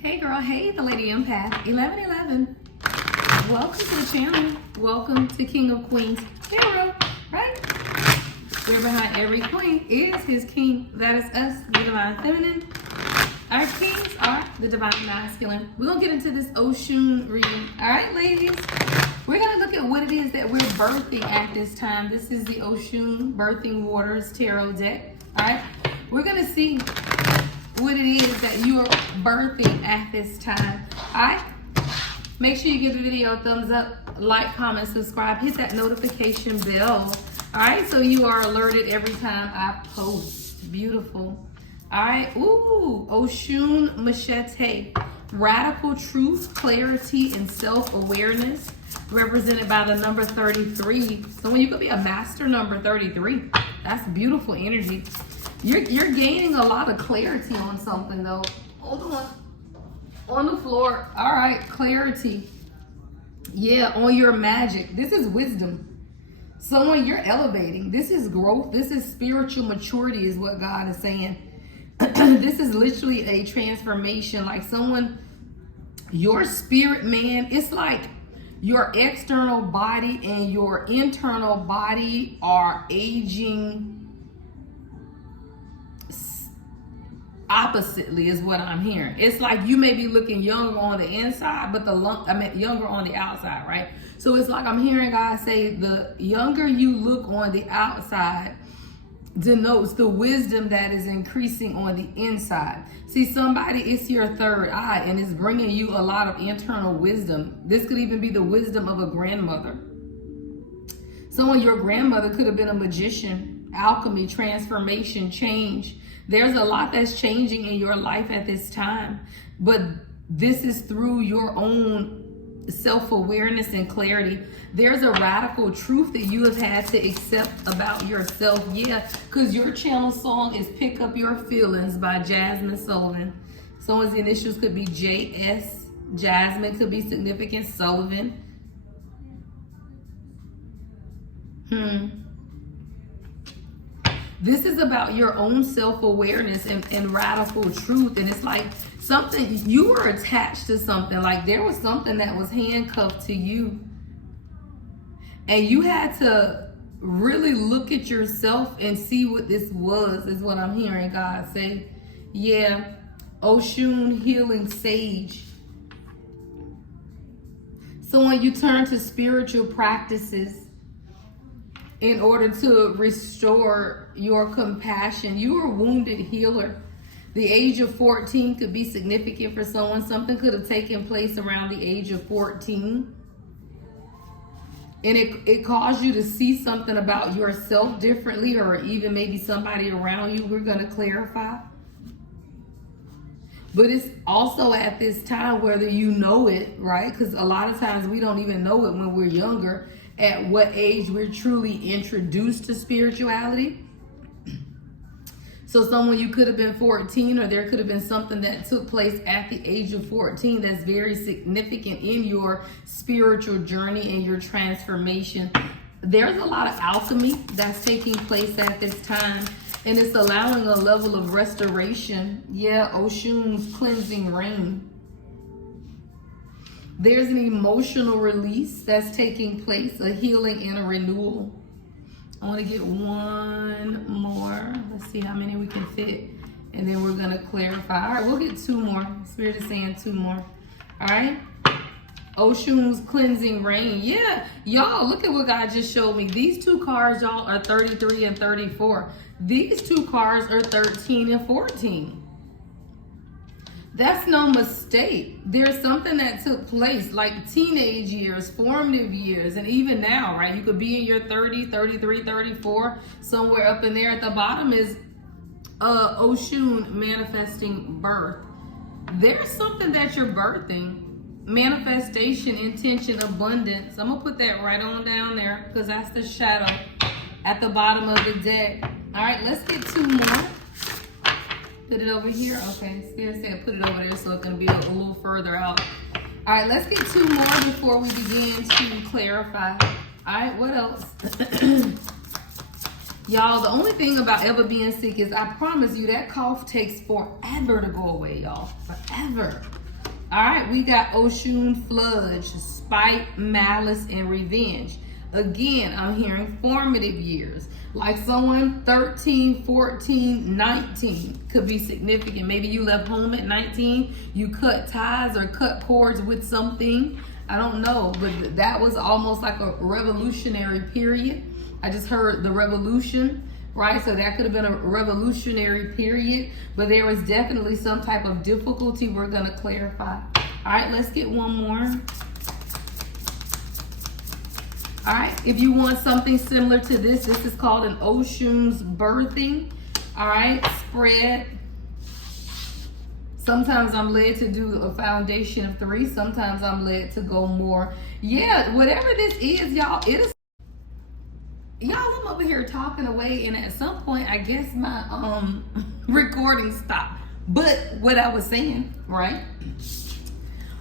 Hey girl, hey, the Lady Empath, 1111. Welcome to the channel. Welcome to King of Queens Tarot, right? Where behind every queen is his king. That is us, the divine feminine. Our kings are the divine masculine. We're going to get into this Oshun reading. All right, ladies? We're going to look at what it is that we're birthing at this time. This is the Oshun Birthing Waters Tarot deck. All right? We're going to see what it is that you are birthing at this time. All right? Make sure you give the video a thumbs up, like, comment, subscribe, hit that notification bell. All right? So you are alerted every time I post. Beautiful. All right. Ooh, Oshun Machete. Radical truth, clarity, and self-awareness, represented by the number 33. So when you could be a master number 33, that's beautiful energy. You're gaining a lot of clarity on something though. Hold on the floor. All right, clarity. Yeah, on your magic. This is wisdom. So when you're elevating, this is growth. This is spiritual maturity is what God is saying. This is literally a transformation. Like someone, your spirit man, it's like your external body and your internal body are aging oppositely is what I'm hearing. It's like you may be looking younger on the inside, but younger on the outside, right? So it's like I'm hearing God say the younger you look on the outside denotes the wisdom that is increasing on the inside. See, somebody, it's your third eye and it's bringing you a lot of internal wisdom. This could even be the wisdom of a grandmother. Someone, your grandmother could have been a magician, alchemy, transformation, change. There's a lot that's changing in your life at this time, but this is through your own self-awareness and clarity. There's a radical truth that you have had to accept about yourself. Yeah, because your channel song is Pick Up Your Feelings by Jasmine Sullivan. Someone's initials could be JS. Jasmine could be significant. Sullivan. This is about your own self-awareness and radical truth. And it's like something, you were attached to something. Like there was something that was handcuffed to you. And you had to really look at yourself and see what this was, is what I'm hearing God say. Yeah, Oshun Healing Sage. So when you turn to spiritual practices in order to restore your compassion, you are a wounded healer. The age of 14 could be significant for someone. Something could have taken place around the age of 14. And it caused you to see something about yourself differently, or even maybe somebody around you. We're going to clarify. But it's also at this time, whether you know it, right? Because a lot of times we don't even know it when we're younger, at what age we're truly introduced to spirituality. So someone, you could have been 14, or there could have been something that took place at the age of 14 that's very significant in your spiritual journey and your transformation. There's a lot of alchemy that's taking place at this time, and it's allowing a level of restoration. Yeah, Oshun's cleansing rain. There's an emotional release that's taking place, a healing and a renewal. I want to get one more. Let's see how many we can fit. And then we're going to clarify. All right, we'll get two more. Spirit is saying two more. All right. Oshun's cleansing rain. Yeah, y'all, look at what God just showed me. These two cards, y'all, are 33 and 34. These two cards are 13 and 14. That's no mistake. There's something that took place, like teenage years, formative years, and even now, right? You could be in your 30, 33, 34, somewhere up in there. At the bottom is Oshun manifesting birth. There's something that you're birthing. Manifestation, intention, abundance. I'm going to put that right on down there because that's the shadow at the bottom of the deck. All right, let's get two more. Put it over here. Okay, Spirit said put it over there so it can be a little further out. All right, let's get two more before we begin to clarify. All right, what else? Y'all, the only thing about ever being sick is I promise you that cough takes forever to go away, y'all. Forever. All right, we got Oshun Fludge, spite, malice, and revenge. Again, I'm hearing formative years. Like someone 13, 14, 19 could be significant. Maybe you left home at 19, you cut ties or cut cords with something. I don't know, but that was almost like a revolutionary period. I just heard the revolution, right? So that could have been a revolutionary period, but there was definitely some type of difficulty we're going to clarify. All right, let's get one more. All right, if you want something similar to this is called an Oshun's birthing. All right, spread. Sometimes I'm led to do a foundation of 3. Sometimes I'm led to go more. Yeah, whatever this is, y'all, it is. Y'all, I'm over here talking away, and at some point, I guess my recording stopped. But what I was saying, right,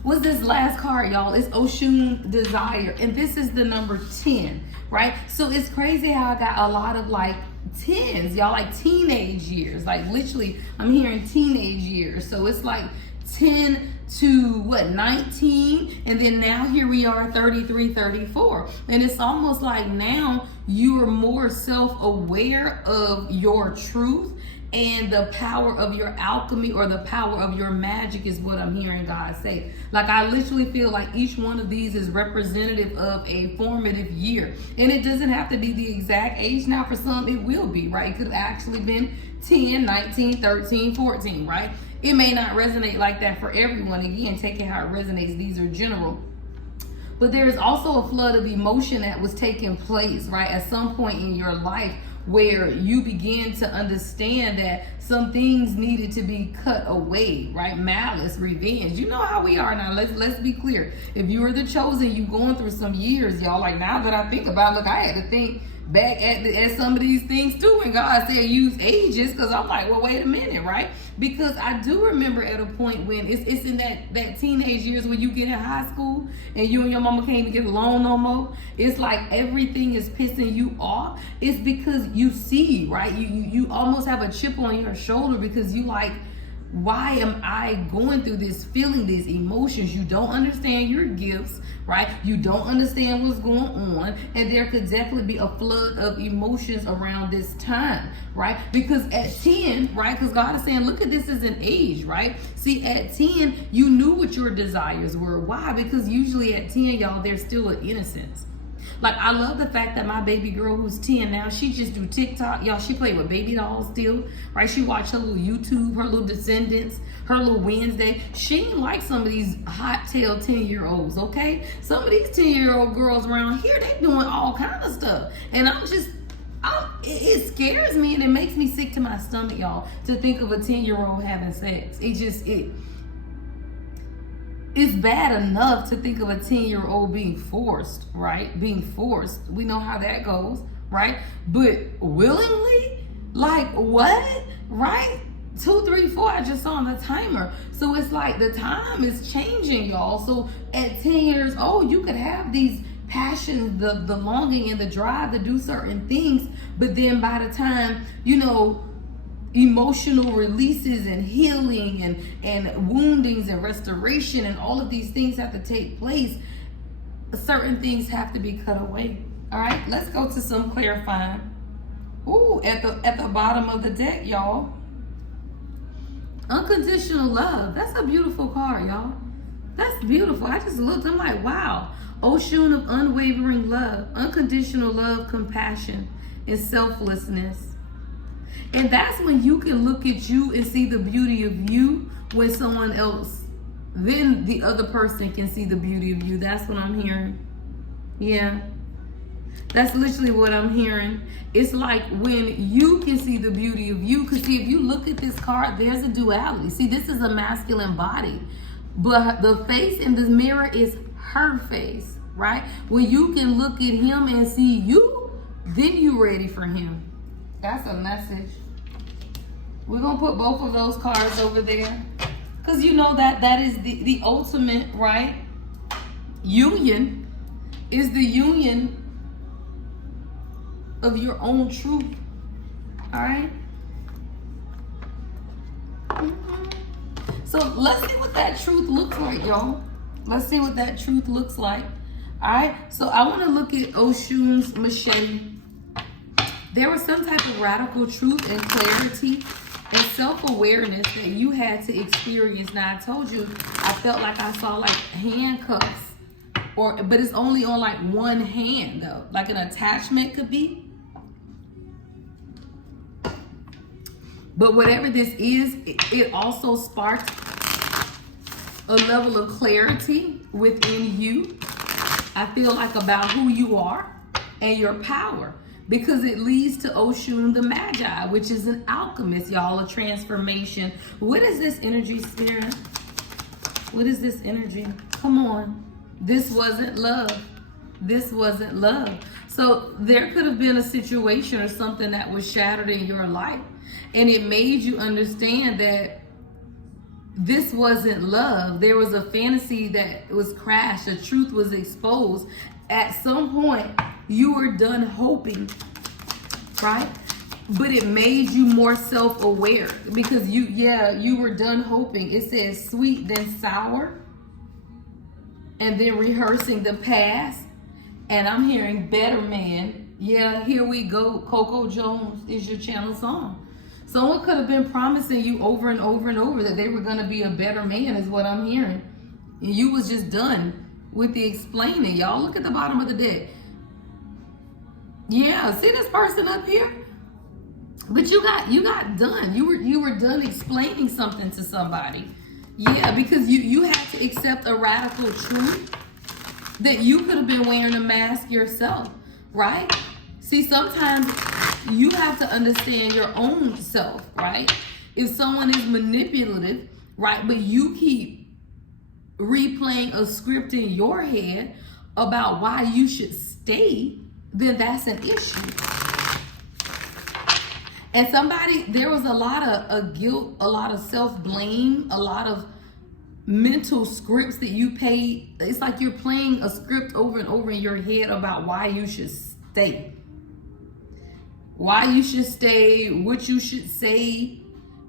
was this last card, y'all. It's Oshun Desire, and this is the number 10, right? So it's crazy how I got a lot of like 10s, y'all, like teenage years. Like literally, I'm hearing teenage years. So it's like 10 to what, 19, and then now here we are 33, 34, and it's almost like now you are more self-aware of your truth and the power of your alchemy or the power of your magic is what I'm hearing God say. Like I literally feel like each one of these is representative of a formative year, and it doesn't have to be the exact age. Now for some it will be, right? It could have actually been 10, 19, 13, 14, right? It may not resonate like that for everyone. Again, take it how it resonates. These are general. But there's also a flood of emotion that was taking place, right, at some point in your life where you begin to understand that some things needed to be cut away, right? Malice, revenge. You know how we are now. Let's be clear. If you were the chosen, you going through some years, y'all. Like now that I think about it, look, I had to think back at some of these things too when God said use ages, because I'm like, well, wait a minute, right? Because I do remember at a point when it's in that teenage years when you get in high school and you and your mama can't even get along no more. It's like everything is pissing you off. It's because you see, right? You almost have a chip on your shoulder because you like, why am I going through this, feeling these emotions? You don't understand your gifts, right? You don't understand what's going on. And there could definitely be a flood of emotions around this time, right? Because at 10, right? Because God is saying, look at this as an age, right? See, at 10, you knew what your desires were. Why? Because usually at 10, y'all, there's still an innocence. Like, I love the fact that my baby girl who's 10 now, she just do TikTok. Y'all, she play with baby dolls still, right? She watch her little YouTube, her little Descendants, her little Wednesday. She ain't like some of these hot tail 10-year-olds, okay? Some of these 10-year-old girls around here, they doing all kind of stuff. And it scares me and it makes me sick to my stomach, y'all, to think of a 10-year-old having sex. It's bad enough to think of a 10-year-old being forced, right? Being forced. We know how that goes, right? But willingly? Like what? Right? 2, 3, 4, I just saw on the timer. So it's like the time is changing, y'all. So at 10 years old, you could have these passions, the longing and the drive to do certain things. But then by the time, emotional releases and healing and woundings and restoration and all of these things have to take place, certain things have to be cut away. All right, let's go to some clarifying. Ooh, at the bottom of the deck, y'all, unconditional love. That's a beautiful card, y'all. That's beautiful. I just looked, I'm like, wow. Ocean of unwavering love, unconditional love, compassion, and selflessness. And that's when you can look at you and see the beauty of you when someone else, then the other person can see the beauty of you. That's what I'm hearing. Yeah. That's literally what I'm hearing. It's like when you can see the beauty of you. Because see, if you look at this card, there's a duality. See, this is a masculine body. But the face in the mirror is her face, right? When you can look at him and see you, then you're ready for him. That's a message. We're going to put both of those cards over there. Because you know that is the ultimate, right? Union is the union of your own truth. All right? So let's see what that truth looks like, y'all. Let's see what that truth looks like. All right. So I want to look at Oshun's machete. There was some type of radical truth and clarity and self-awareness that you had to experience. Now, I told you, I felt like I saw like handcuffs, but it's only on like one hand though. Like an attachment could be. But whatever this is, it also sparked a level of clarity within you. I feel like about who you are and your power. Because it leads to Oshun the Magi, which is an alchemist, y'all, a transformation. What is this energy, Spirit? What is this energy? Come on. This wasn't love. This wasn't love. So there could have been a situation or something that was shattered in your life. And it made you understand that this wasn't love. There was a fantasy that was crashed. The truth was exposed. At some point, you were done hoping, right? But it made you more self-aware because you were done hoping. It says sweet then sour, and then rehearsing the past. And I'm hearing better man. Yeah, here we go. Coco Jones is your channel song. Someone could have been promising you over and over and over that they were going to be a better man is what I'm hearing. And you was just done with the explaining. Y'all look at the bottom of the deck. Yeah, see this person up here? But you got done. You were done explaining something to somebody. Yeah, because you had to accept a radical truth that you could have been wearing a mask yourself, right? See, sometimes you have to understand your own self, right? If someone is manipulative, right, but you keep replaying a script in your head about why you should stay, then that's an issue. And there was a lot of guilt, a lot of self-blame, a lot of mental scripts that you paid. It's like you're playing a script over and over in your head about why you should stay. Why you should stay, what you should say,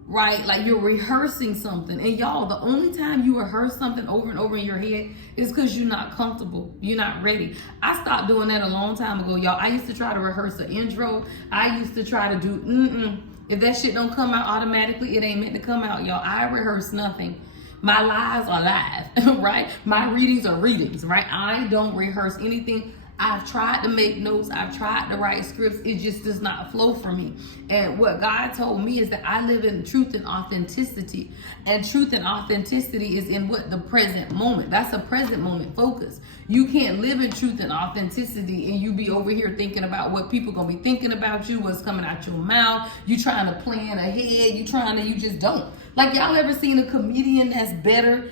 right? Like you're rehearsing something. And y'all, the only time you rehearse something over and over in your head is because you're not comfortable. You're not ready. I stopped doing that a long time ago, y'all. I used to try to rehearse an intro. I used to try to do, If that shit don't come out automatically, it ain't meant to come out, y'all. I rehearse nothing. My lives are live, right? My readings are readings, right? I don't rehearse anything. I've tried to make notes. I've tried to write scripts. It just does not flow for me. And what God told me is that I live in truth and authenticity. And truth and authenticity is in what? The present moment. That's a present moment focus. You can't live in truth and authenticity and you be over here thinking about what people gonna be thinking about you, what's coming out your mouth. You trying to plan ahead. You just don't. Like, y'all ever seen a comedian that's better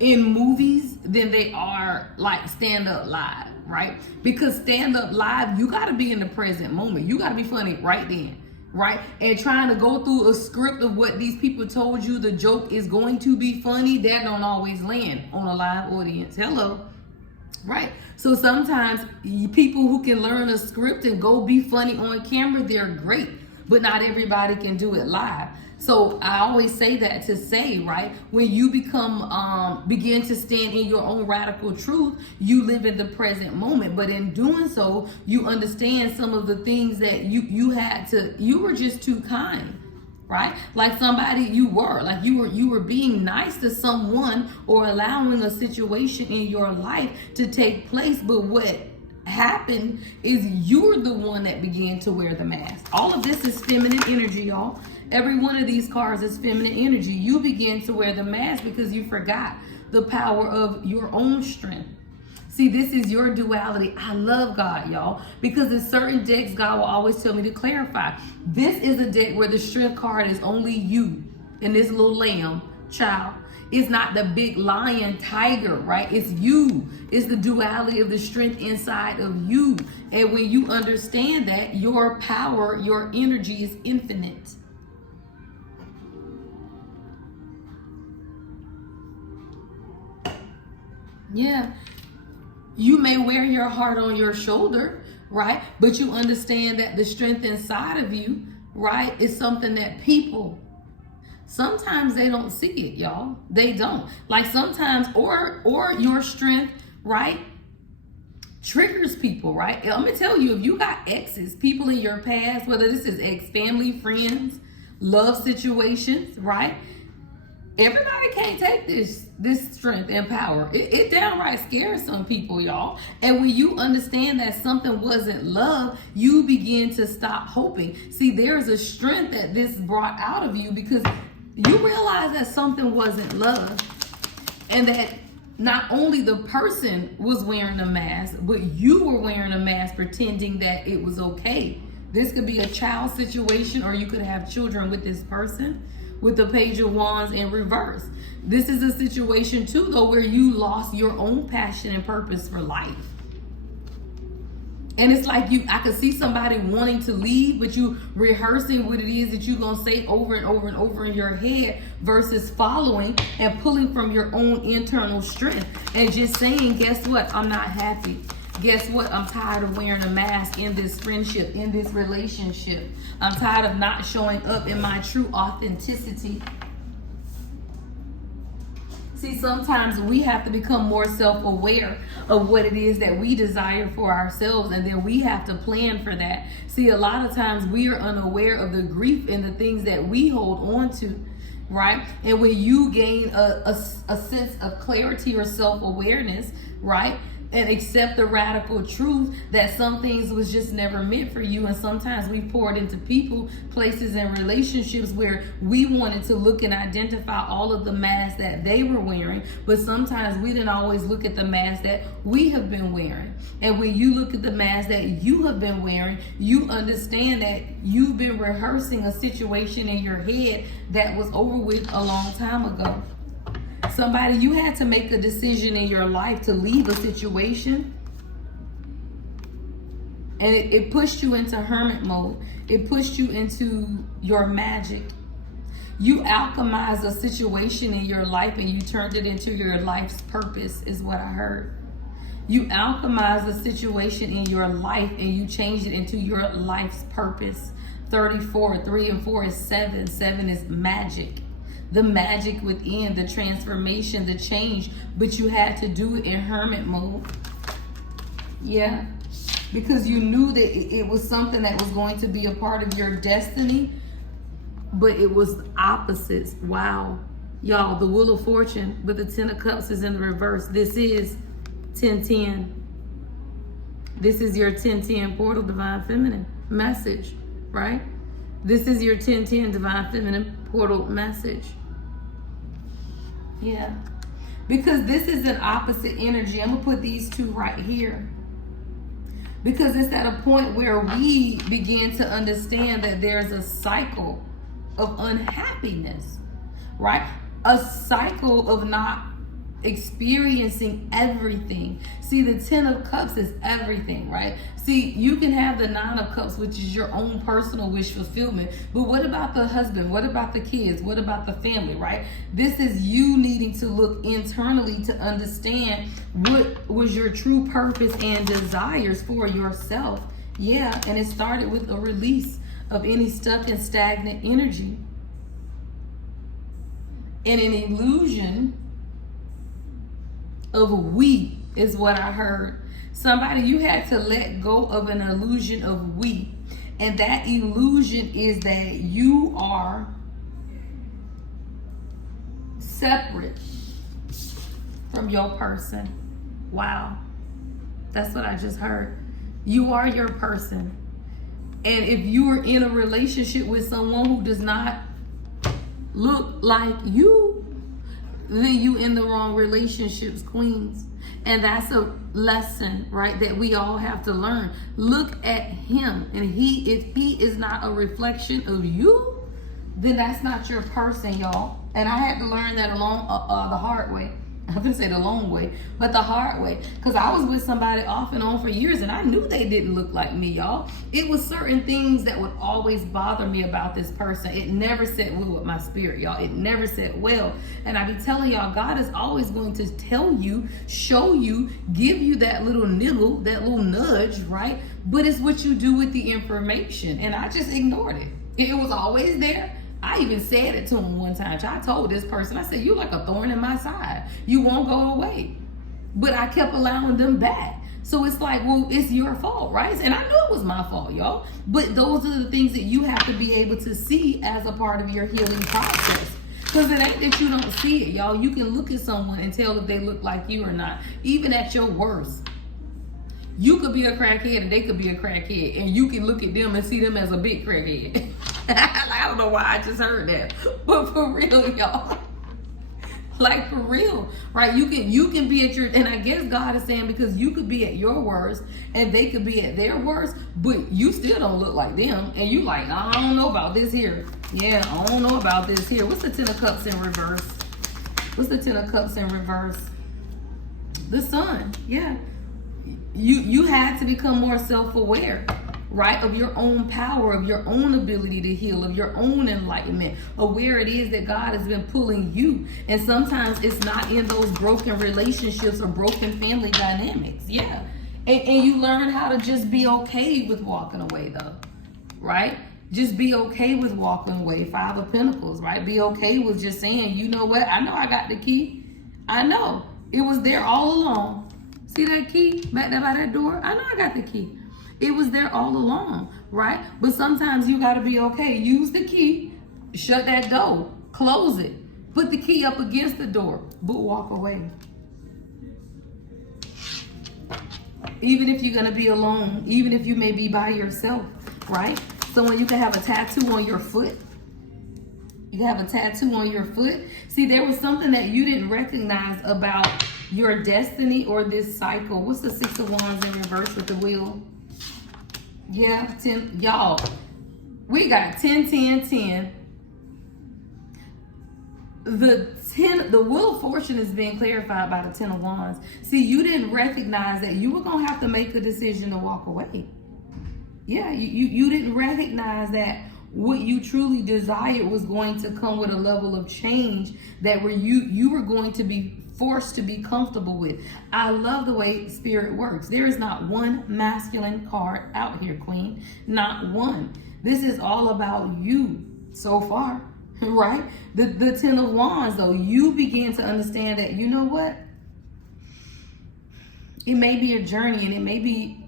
in movies than they are like stand-up live, right? Because stand-up live, you got to be in the present moment. You got to be funny right then, right? And trying to go through a script of what these people told you the joke is going to be funny, that don't always land on a live audience. Hello, right? So sometimes people who can learn a script and go be funny on camera, they're great, but not everybody can do it live. So I always say that to say, right, when you begin to stand in your own radical truth, you live in the present moment. But in doing so, you understand some of the things that you were just too kind, right? Like somebody you were being nice to someone or allowing a situation in your life to take place. But what happened is you're the one that began to wear the mask. All of this is feminine energy, y'all. Every one of these cards is feminine energy. You begin to wear the mask because you forgot the power of your own strength. See, this is your duality. I love God, y'all, because in certain decks, God will always tell me to clarify. This is a deck where the strength card is only you and this little lamb child. It's not the big lion tiger, right? It's you. It's the duality of the strength inside of you. And when you understand that, your power, your energy is infinite. Yeah, you may wear your heart on your shoulder, right? But you understand that the strength inside of you, right, is something that people sometimes they don't see it, y'all. They don't. Like sometimes, or your strength, right, triggers people, right? I'm gonna tell you, if you got exes, people in your past, whether this is ex-family, friends, love situations, right? Everybody can't take this strength and power. It downright scares some people, y'all. And when you understand that something wasn't love, you begin to stop hoping. See, there's a strength that this brought out of you because you realize that something wasn't love, and that not only the person was wearing a mask, but you were wearing a mask pretending that it was okay. This could be a child situation, or you could have children with this person with the Page of Wands in reverse. This is a situation too, though, where you lost your own passion and purpose for life. And it's like I could see somebody wanting to leave, but you rehearsing what it is that you're going to say over and over and over in your head versus following and pulling from your own internal strength and just saying, guess what? I'm not happy. Guess what? I'm tired of wearing a mask in this friendship, in this relationship. I'm tired of not showing up in my true authenticity. See, sometimes we have to become more self-aware of what it is that we desire for ourselves, and then we have to plan for that. See, a lot of times we are unaware of the grief and the things that we hold on to, right? And when you gain a sense of clarity or self-awareness, right, and accept the radical truth that some things was just never meant for you. And sometimes we poured into people, places, and relationships where we wanted to look and identify all of the masks that they were wearing, but sometimes we didn't always look at the mask that we have been wearing. And when you look at the mask that you have been wearing, you understand that you've been rehearsing a situation in your head that was over with a long time ago. Somebody, you had to make a decision in your life to leave a situation, and it pushed you into hermit mode. It pushed you into your magic. You alchemized a situation in your life and you turned it into your life's purpose, is what I heard. You alchemized a situation in your life and you changed it into your life's purpose. 34, 3 and 4 is 7. 7 is magic. The magic within, the transformation, the change, but you had to do it in hermit mode. Yeah, because you knew that it was something that was going to be a part of your destiny, but it was opposites. Wow. Y'all, the Wheel of Fortune, but the 10 of Cups is in the reverse. This is 10-10. This is your 10-10 portal divine feminine message, right? This is your 10-10 divine feminine portal message. Yeah, because this is an opposite energy. I'm gonna put these two right here, because it's at a point where we begin to understand that there's a cycle of unhappiness, right? A cycle of not experiencing everything. See, the 10 of Cups is everything, right? See, you can have the 9 of Cups, which is your own personal wish fulfillment, but what about the husband? What about the kids? What about the family, right? This is you needing to look internally to understand what was your true purpose and desires for yourself. Yeah, and it started with a release of any stuck and stagnant energy and an illusion of we, is what I heard. Somebody, you had to let go of an illusion of we. And that illusion is that you are separate from your person. Wow. That's what I just heard. You are your person. And if you are in a relationship with someone who does not look like you, then you in the wrong relationships, queens. And that's a lesson, right, that we all have to learn. Look at him, and if he is not a reflection of you, then that's not your person, y'all. And I had to learn that along the hard way. I wouldn't say the long way, but the hard way. Because I was with somebody off and on for years, and I knew they didn't look like me, y'all. It was certain things that would always bother me about this person. It never sat well with my spirit, y'all. It never sat well. And I be telling y'all, God is always going to tell you, show you, give you that little niggle, that little nudge, right? But it's what you do with the information. And I just ignored it. It was always there. I even said it to him one time. I told this person, I said, "You're like a thorn in my side. You won't go away." But I kept allowing them back. So it's like, well, it's your fault, right? And I knew it was my fault, y'all. But those are the things that you have to be able to see as a part of your healing process. Because it ain't that you don't see it, y'all. You can look at someone and tell if they look like you or not, even at your worst. You could be a crackhead and they could be a crackhead, and you can look at them and see them as a big crackhead. I don't know why I just heard that, but for real, y'all. Like, for real, right? You can be at your, and I guess God is saying, because you could be at your worst and they could be at their worst, but you still don't look like them, and you like, I don't know about this here. Yeah, I don't know about this here. What's the 10 of Cups in reverse? What's the 10 of Cups in reverse? The Sun. Yeah. You had to become more self-aware, right? Of your own power, of your own ability to heal, of your own enlightenment, of where it is that God has been pulling you. And sometimes it's not in those broken relationships or broken family dynamics. Yeah. And you learn how to just be okay with walking away, though, right? Just be okay with walking away. 5 of Pentacles, right? Be okay with just saying, you know what? I know I got the key. I know. It was there all along. See that key back there by that door? I know I got the key. It was there all along, right? But sometimes you got to be okay. Use the key, shut that door, close it, put the key up against the door, but walk away. Even if you're going to be alone, even if you may be by yourself, right? So when you can have a tattoo on your foot, you have a tattoo on your foot. See, there was something that you didn't recognize about your destiny or this cycle. What's the 6 of Wands in reverse with the wheel? Yeah, 10. Y'all, we got 10, 10, 10. The Wheel of Fortune is being clarified by the 10 of Wands. See, you didn't recognize that you were going to have to make a decision to walk away. Yeah, you didn't recognize that what you truly desired was going to come with a level of change that where you were going to be forced to be comfortable with. I love the way Spirit works. There is not one masculine card out here, Queen. Not one. This is all about you so far, right? The 10 of Wands, though, you begin to understand that, you know what? It may be a journey and it may be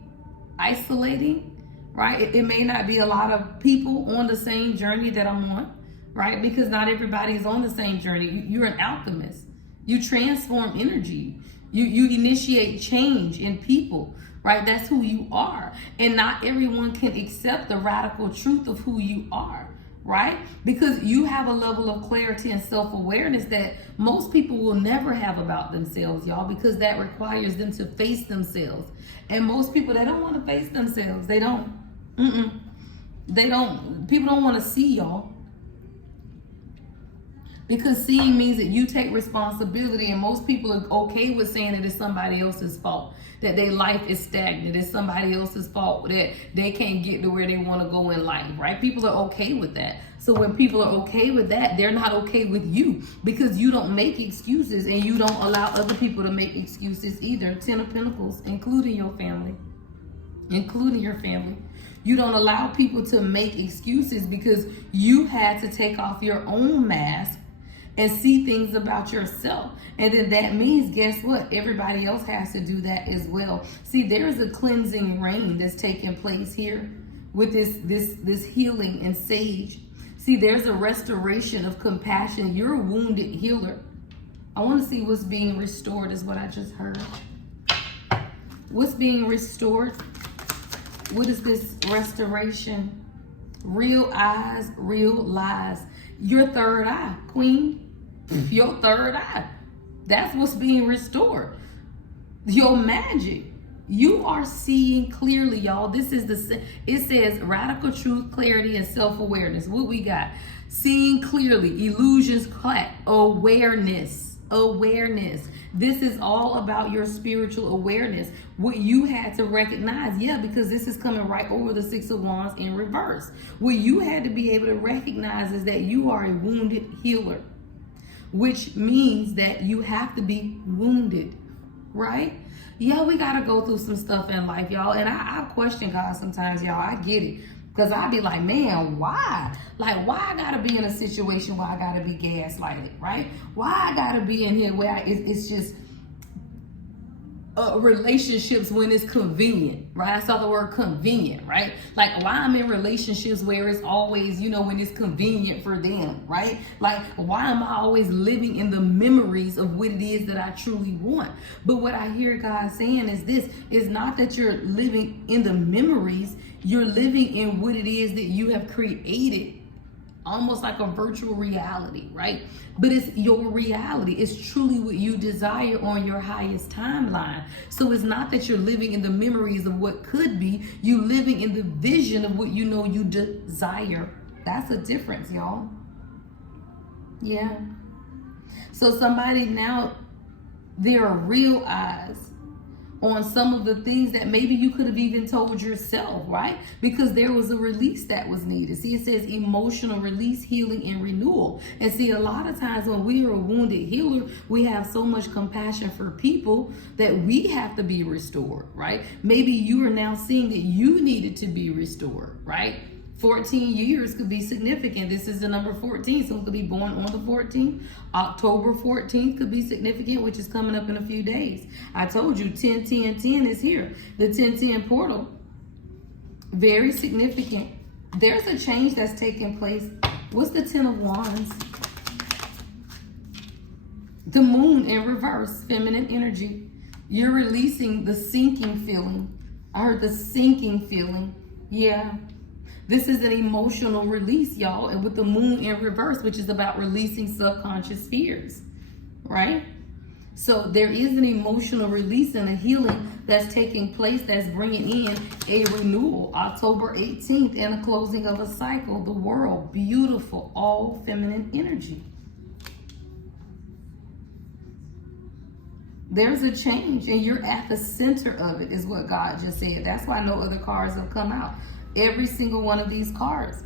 isolating, right? It may not be a lot of people on the same journey that I'm on, right? Because not everybody is on the same journey. You're an alchemist. You transform energy. You initiate change in people, right? That's who you are. And not everyone can accept the radical truth of who you are, right? Because you have a level of clarity and self-awareness that most people will never have about themselves, y'all, because that requires them to face themselves. And most people, they don't want to face themselves. They don't. They don't. People don't want to see y'all. Because seeing means that you take responsibility, and most people are okay with saying that it's somebody else's fault, that their life is stagnant, it's somebody else's fault, that they can't get to where they want to go in life, right? People are okay with that. So when people are okay with that, they're not okay with you, because you don't make excuses and you don't allow other people to make excuses either. 10 of Pentacles, including your family. Including your family. You don't allow people to make excuses because you had to take off your own mask and see things about yourself. And then that means, guess what? Everybody else has to do that as well. See, there's a cleansing rain that's taking place here with this healing and sage. See, there's a restoration of compassion. You're a wounded healer. I want to see what's being restored is what I just heard. What's being restored? What is this restoration? Real eyes, real lies. Your third eye, Queen. Your third eye. That's what's being restored. Your magic. You are seeing clearly, y'all. This is it says radical truth, clarity, and self-awareness. What we got? Seeing clearly, illusions, awareness. Awareness. This is all about your spiritual awareness. What you had to recognize, yeah, because this is coming right over the 6 of Wands in reverse. What you had to be able to recognize is that you are a wounded healer, which means that you have to be wounded, right? Yeah, we got to go through some stuff in life, y'all. And I question God sometimes, y'all. I get it. Because I'd be like, man, why? Like, why I gotta be in a situation where I gotta be gaslighted, right? Why I gotta be in here where it's just relationships when it's convenient, right? I saw the word convenient, right? Like, why I'm in relationships where it's always, when it's convenient for them, right? Like, why am I always living in the memories of what it is that I truly want? But what I hear God saying is this, is not that you're living in the memories, you're living in what it is that you have created, almost like a virtual reality, right? But it's your reality. It's truly what you desire on your highest timeline. So it's not that you're living in the memories of what could be, you living in the vision of what you know you desire. That's a difference, y'all. Yeah. So somebody now, there are real eyes on some of the things that maybe you could have even told yourself, right? Because there was a release that was needed. See, it says emotional release, healing, and renewal. And see, a lot of times when we are a wounded healer, we have so much compassion for people that we have to be restored, right? Maybe you are now seeing that you needed to be restored, right? 14 years could be significant. This is the number 14. Someone could be born on the 14th. October 14th could be significant, which is coming up in a few days. I told you 10, 10, 10 is here. The 10, 10 portal, very significant. There's a change that's taking place. What's the 10 of Wands? The moon in reverse, feminine energy. You're releasing the sinking feeling. I heard the sinking feeling. Yeah. This is an emotional release, y'all, and with the moon in reverse, which is about releasing subconscious fears, right? So there is an emotional release and a healing that's taking place that's bringing in a renewal. October 18th and a closing of a cycle. The world, beautiful, all feminine energy. There's a change and you're at the center of it, is what God just said. That's why no other cards have come out. Every single one of these cards,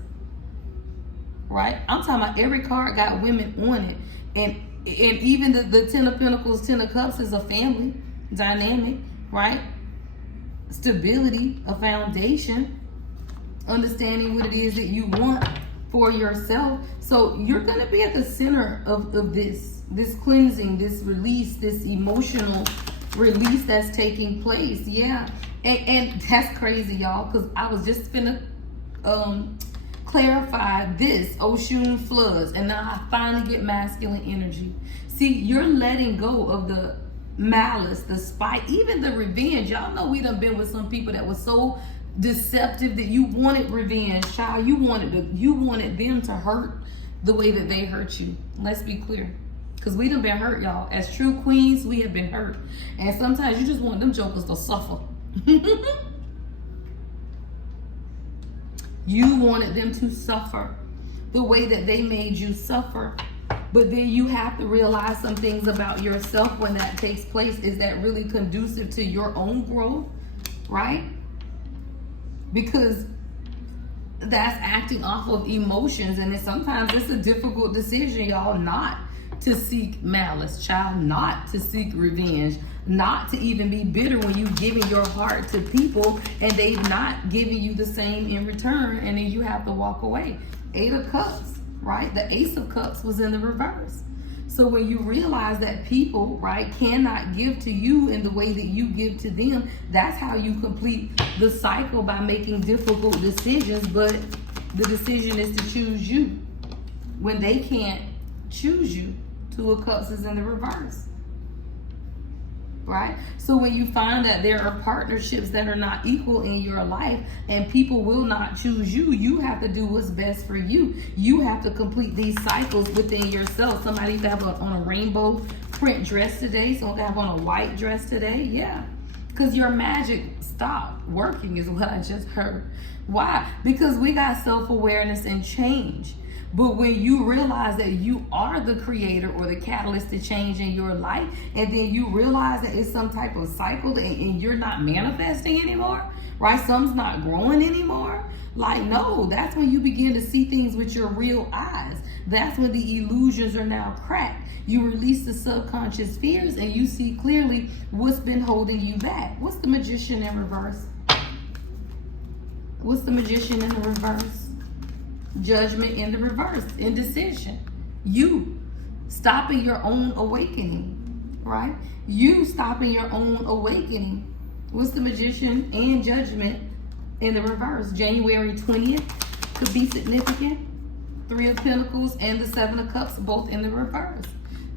right? I'm talking about every card got women on it. And even the 10 of Pentacles, 10 of Cups is a family dynamic, right? Stability, a foundation, understanding what it is that you want for yourself. So you're going to be at the center of this cleansing, this release, this emotional release that's taking place. Yeah. And that's crazy, y'all, because I was just finna clarify this, Oshun floods, and now I finally get masculine energy. See, you're letting go of the malice, the spite, even the revenge. Y'all know we done been with some people that was so deceptive that you wanted revenge, child. You wanted them to hurt the way that they hurt you. Let's be clear. Because we done been hurt, y'all. As true queens, we have been hurt. And sometimes you just want them jokers to suffer. You wanted them to suffer the way that they made you suffer. But then you have to realize some things about yourself when that takes place. Is that really conducive to your own growth, right? Because that's acting off of emotions, and sometimes it's a difficult decision, y'all, not to seek malice, child, not to seek revenge, not to even be bitter when you giving your heart to people and they've not giving you the same in return, and then you have to walk away. 8 of Cups, right? The Ace of Cups was in the reverse. So when you realize that people, right, cannot give to you in the way that you give to them, that's how you complete the cycle, by making difficult decisions. But the decision is to choose you when they can't choose you. 2 of Cups is in the reverse, right? So when you find that there are partnerships that are not equal in your life and people will not choose you, you have to do what's best for you. You have to complete these cycles within yourself. Somebody could have on a rainbow print dress today. Someone could have on a white dress today. Yeah, because your magic stopped working is what I just heard. Why? Because we got self-awareness and change. But when you realize that you are the creator or the catalyst to change in your life, and then you realize that it's some type of cycle and you're not manifesting anymore, right? Something's not growing anymore. Like, no, that's when you begin to see things with your real eyes. That's when the illusions are now cracked. You release the subconscious fears and you see clearly what's been holding you back. What's the Magician in reverse? What's the Magician in the reverse? Judgment in the reverse. Indecision. You stopping your own awakening, right? You stopping your own awakening. What's the Magician and Judgment in the reverse? January 20th could be significant. 3 of Pentacles and the 7 of Cups, both in the reverse.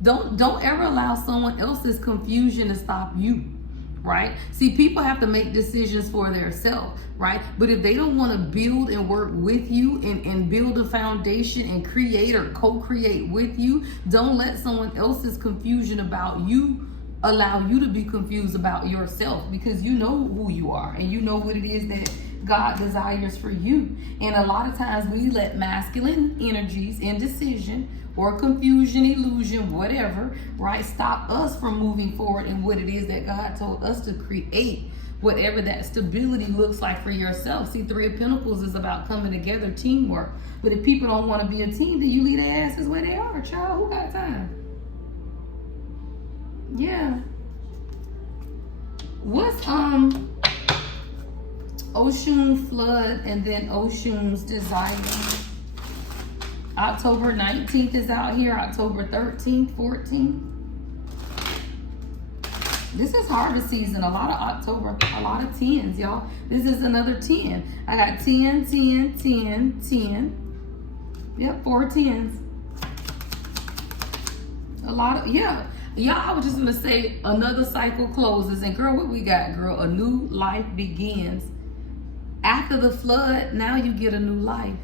Don't ever allow someone else's confusion to stop you, right? See, people have to make decisions for themselves, right? But if they don't want to build and work with you and build a foundation and create or co-create with you, don't let someone else's confusion about you allow you to be confused about yourself, because you know who you are and you know what it is that God desires for you. And a lot of times we let masculine energies, indecision or confusion, illusion, whatever, right, stop us from moving forward in what it is that God told us to create, whatever that stability looks like for yourself. See, 3 of Pentacles is about coming together, teamwork. But if people don't want to be a team, then you leave their asses where they are, child. Who got time? Yeah. What's Oshun flood and then Oshun's desire? October 19th is out here. October 13th, 14th. This is harvest season. A lot of October, a lot of 10s, y'all. This is another 10. I got 10, 10, 10, 10. Yep, 4 10s. A lot of, yeah. Y'all, I was just gonna say another cycle closes, and girl, what we got, girl? A new life begins. After the flood, now you get a new life.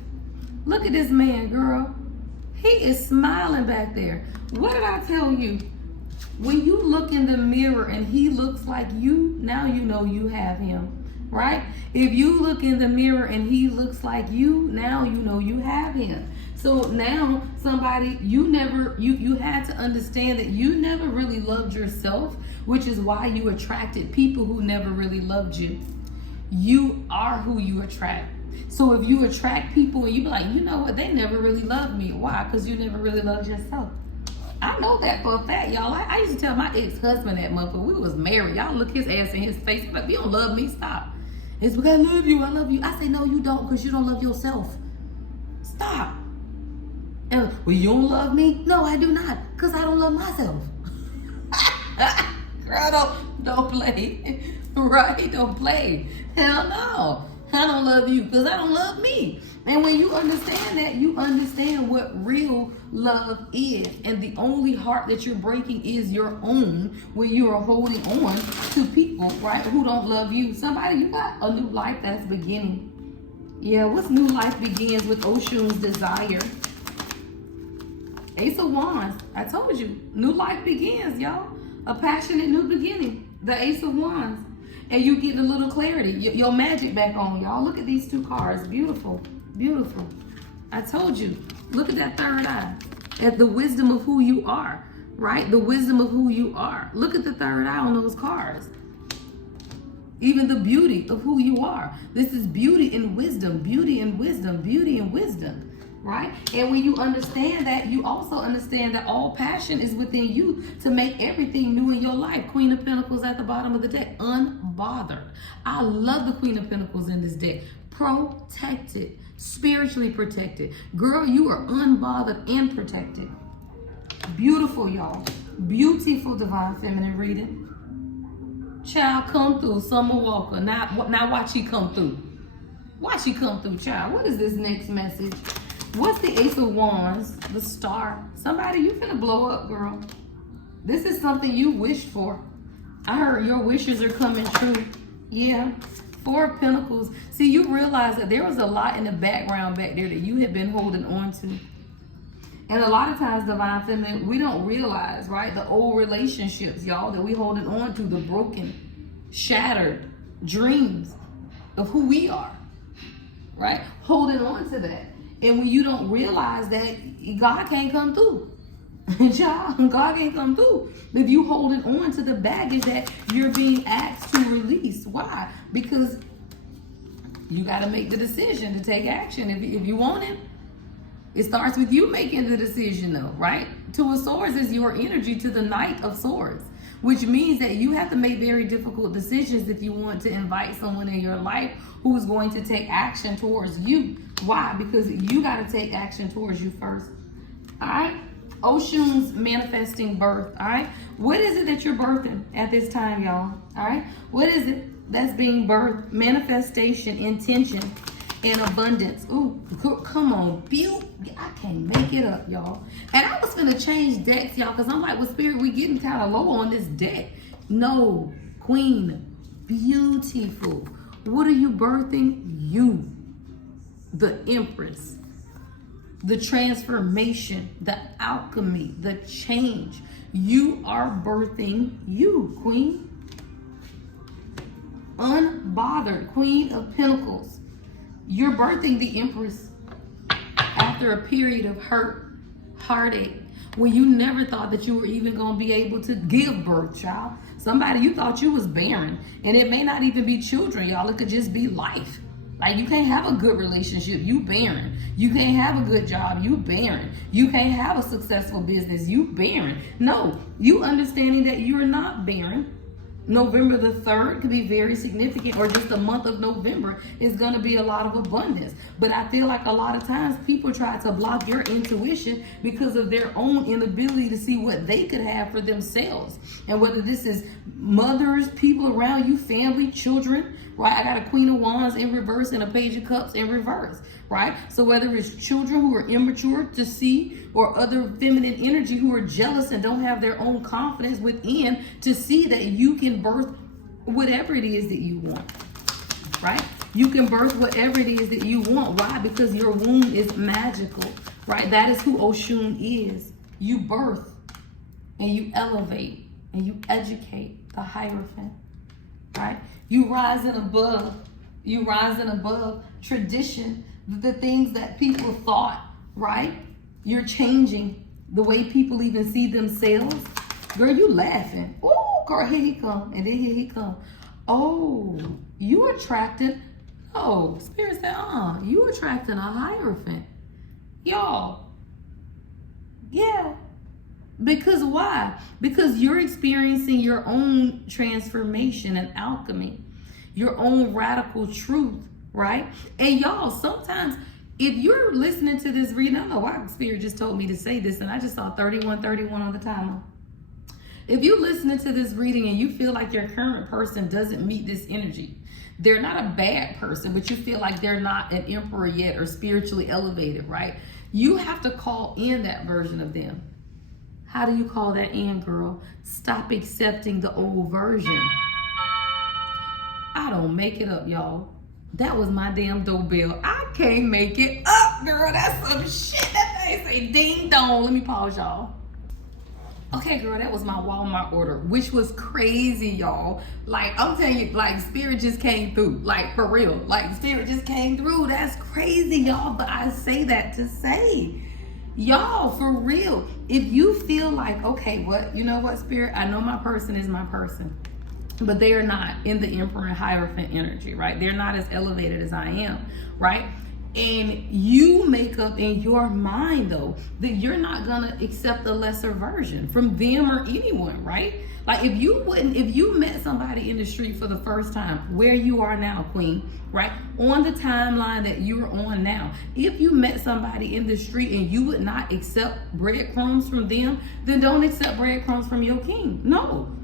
Look at this man, girl. He is smiling back there. What did I tell you? When you look in the mirror and he looks like you, now you know you have him, right? If you look in the mirror and he looks like you, now you know you have him. So now somebody, you had to understand that you never really loved yourself, which is why you attracted people who never really loved you. You are who you attract. So if you attract people and you be like, you know what, they never really loved me. Why? Because you never really loved yourself. I know that for a fact, y'all. I used to tell my ex-husband that month, but we was married. Y'all look his ass in his face. Like, you don't love me, stop. It's because I love you, I love you. I say, no, you don't, because you don't love yourself. Stop. And, well, you don't love me? No, I do not, because I don't love myself. Girl, don't play. Right? Don't play. Hell no. I don't love you because I don't love me. And when you understand that, you understand what real love is. And the only heart that you're breaking is your own, when you are holding on to people, right, who don't love you. Somebody, you got a new life that's beginning. Yeah, what's new life begins with Oshun's desire? Ace of Wands. I told you, new life begins, y'all. A passionate new beginning. The Ace of Wands. And you get a little clarity. Your magic back on, y'all. Look at these 2 cards. Beautiful. Beautiful. I told you. Look at that third eye. At the wisdom of who you are, right? The wisdom of who you are. Look at the third eye on those cards. Even the beauty of who you are. This is beauty and wisdom. Beauty and wisdom. Beauty and wisdom. Right? And when you understand that, you also understand that all passion is within you to make everything new in your life. Queen of Pentacles at the bottom of the deck. Unbothered. I love the Queen of Pentacles in this deck. Protected. Spiritually protected. Girl, you are unbothered and protected. Beautiful, y'all. Beautiful divine feminine reading. Child, come through. Summer Walker. Now watch she come through. Watch she come through, child. What is this next message? What's the Ace of Wands? The Star. Somebody, you finna blow up, girl. This is something you wished for. I heard your wishes are coming true. Yeah. 4 of Pentacles. See, you realize that there was a lot in the background back there that you had been holding on to. And a lot of times, divine feminine, we don't realize, right? The old relationships, y'all, that we holding on to, the broken, shattered dreams of who we are, right? Holding on to that. And when you don't realize that, God can't come through. Child, God can't come through if you holding on to the baggage that you're being asked to release. Why? Because you got to make the decision to take action. If you want it, it starts with you making the decision, though, right? 2 of Swords is your energy to the Knight of Swords. which means that you have to make very difficult decisions if you want to invite someone in your life who's going to take action towards you. Why? Because you got to take action towards you first. All right? Oshun's manifesting birth. All right? What is it that you're birthing at this time, y'all? All right? What is it that's being birthed? Manifestation, intention, and abundance. Ooh, come on. I can't make it up, y'all. And I was gonna change decks, y'all, because I'm like, well, Spirit, we getting kind of low on this deck. No, Queen, beautiful. What are you birthing? You, the Empress, the transformation, the alchemy, the change. You are birthing you, Queen. Unbothered, Queen of Pentacles. You're birthing the Empress after a period of hurt, heartache, when you never thought that you were even going to be able to give birth, child. Somebody, you thought you was barren, and it may not even be children, y'all. It could just be life. Like, you can't have a good relationship, you barren. You can't have a good job, you barren. You can't have a successful business, you barren. No, you understanding that you're not barren. November the 3rd could be very significant, or just the month of November is going to be a lot of abundance. But I feel like a lot of times people try to block your intuition because of their own inability to see what they could have for themselves. And whether this is mothers, people around you, family, children, right? I got a Queen of Wands in reverse and a Page of Cups in reverse, right? So whether it's children who are immature to see, or other feminine energy who are jealous and don't have their own confidence within to see that you can birth whatever it is that you want, right? You can birth whatever it is that you want. Why? Because your womb is magical, right? That is who Oshun is. You birth and you elevate and you educate the Hierophant, right? You rising above. You rising above tradition, the things that people thought, right? You're changing the way people even see themselves. Girl, you laughing. Oh, girl, here he come. And then here he come. Oh, you attracted. Oh, Spirit said, you attracting a Hierophant. Y'all. Yeah. Because why? Because you're experiencing your own transformation and alchemy. Your own radical truth, right? And y'all, sometimes if you're listening to this reading, I don't know why Spirit just told me to say this, and I just saw 3131 on the timer. If you're listening to this reading and you feel like your current person doesn't meet this energy, they're not a bad person, but you feel like they're not an emperor yet or spiritually elevated, right? You have to call in that version of them. How do you call that in, girl? Stop accepting the old version. I don't make it up, y'all. That was my damn doorbell. I can't make it up, girl. That's some shit. That thing say ding dong. Let me pause, y'all. Okay, girl, that was my Walmart order, which was crazy, y'all. Like, I'm telling you, like, Spirit just came through. Like, for real. Like, Spirit just came through. That's crazy, y'all. But I say that to say, y'all, for real, if you feel like, okay, what, you know what, Spirit? I know my person is my person, but they are not in the Emperor and Hierophant energy, right? They're not as elevated as I am, right? And you make up in your mind, though, that you're not gonna accept a lesser version from them or anyone, right? Like, if you met somebody in the street for the first time, where you are now, Queen, right? On the timeline that you're on now, if you met somebody in the street and you would not accept breadcrumbs from them, then don't accept breadcrumbs from your king. No.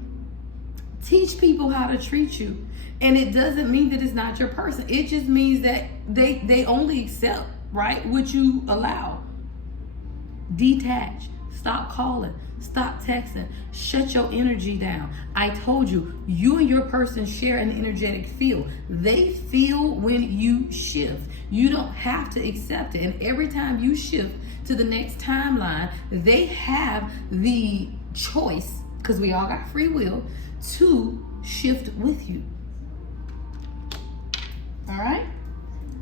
Teach people how to treat you. And it doesn't mean that it's not your person. It just means that they only accept, right, what you allow. Detach. Stop calling. Stop texting. Shut your energy down. I told you, you and your person share an energetic field. They feel when you shift. You don't have to accept it. And every time you shift to the next timeline, they have the choice, because we all got free will, to shift with you. All right,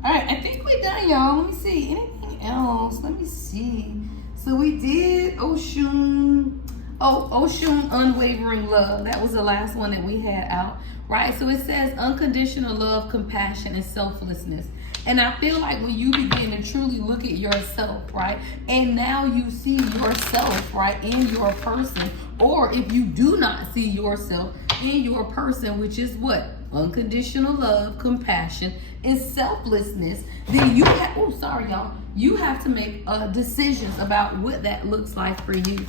I think we're done, y'all. Let me see, anything else? Let me see. So we did Oshun, Unwavering Love. That was the last one that we had out, right? So it says unconditional love, compassion, and selflessness. And I feel like when you begin to truly look at yourself, right, and now you see yourself, right, in your person, or if you do not see yourself in your person, which is what? Unconditional love, compassion, and selflessness, then you have, oh, sorry, y'all, you have to make decisions about what that looks like for you.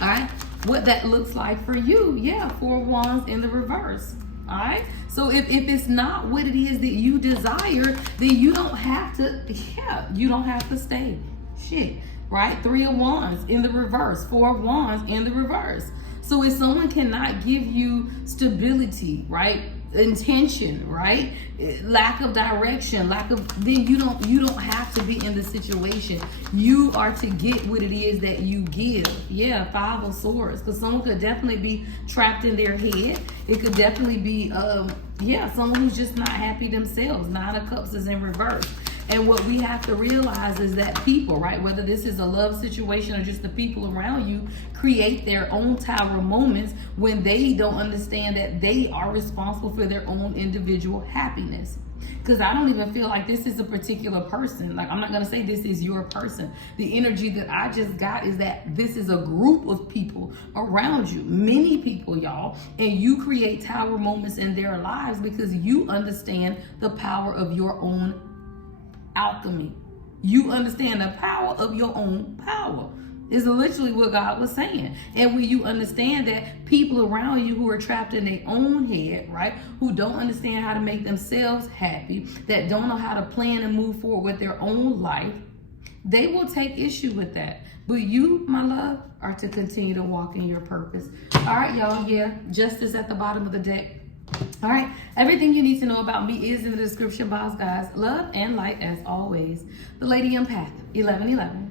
All right? What that looks like for you. Yeah, 4 of Wands in the reverse. All right? So if it's not what it is that you desire, then you don't have to, you don't have to stay. Shit, right? 3 of Wands in the reverse. 4 of Wands in the reverse. So if someone cannot give you stability, right? Intention, right? Lack of direction, then you don't have to be in the situation. You are to get what it is that you give. Yeah, 5 of Swords, because someone could definitely be trapped in their head. It could definitely be someone who's just not happy themselves. 9 of Cups is in reverse. And what we have to realize is that people, right, whether this is a love situation or just the people around you, create their own tower moments when they don't understand that they are responsible for their own individual happiness. Because I don't even feel like this is a particular person. Like, I'm not going to say this is your person. The energy that I just got is that this is a group of people around you. Many people, y'all. And you create tower moments in their lives because you understand the power of your own alchemy. You understand the power of your own power. Is literally what God was saying. And when you understand that people around you who are trapped in their own head, right, who don't understand how to make themselves happy, that don't know how to plan and move forward with their own life, they will take issue with that. But you, my love, are to continue to walk in your purpose. All right, y'all. Yeah, justice at the bottom of the deck. All right, everything you need to know about me is in the description box, guys. Love and light as always. The Lady Empath, 1111.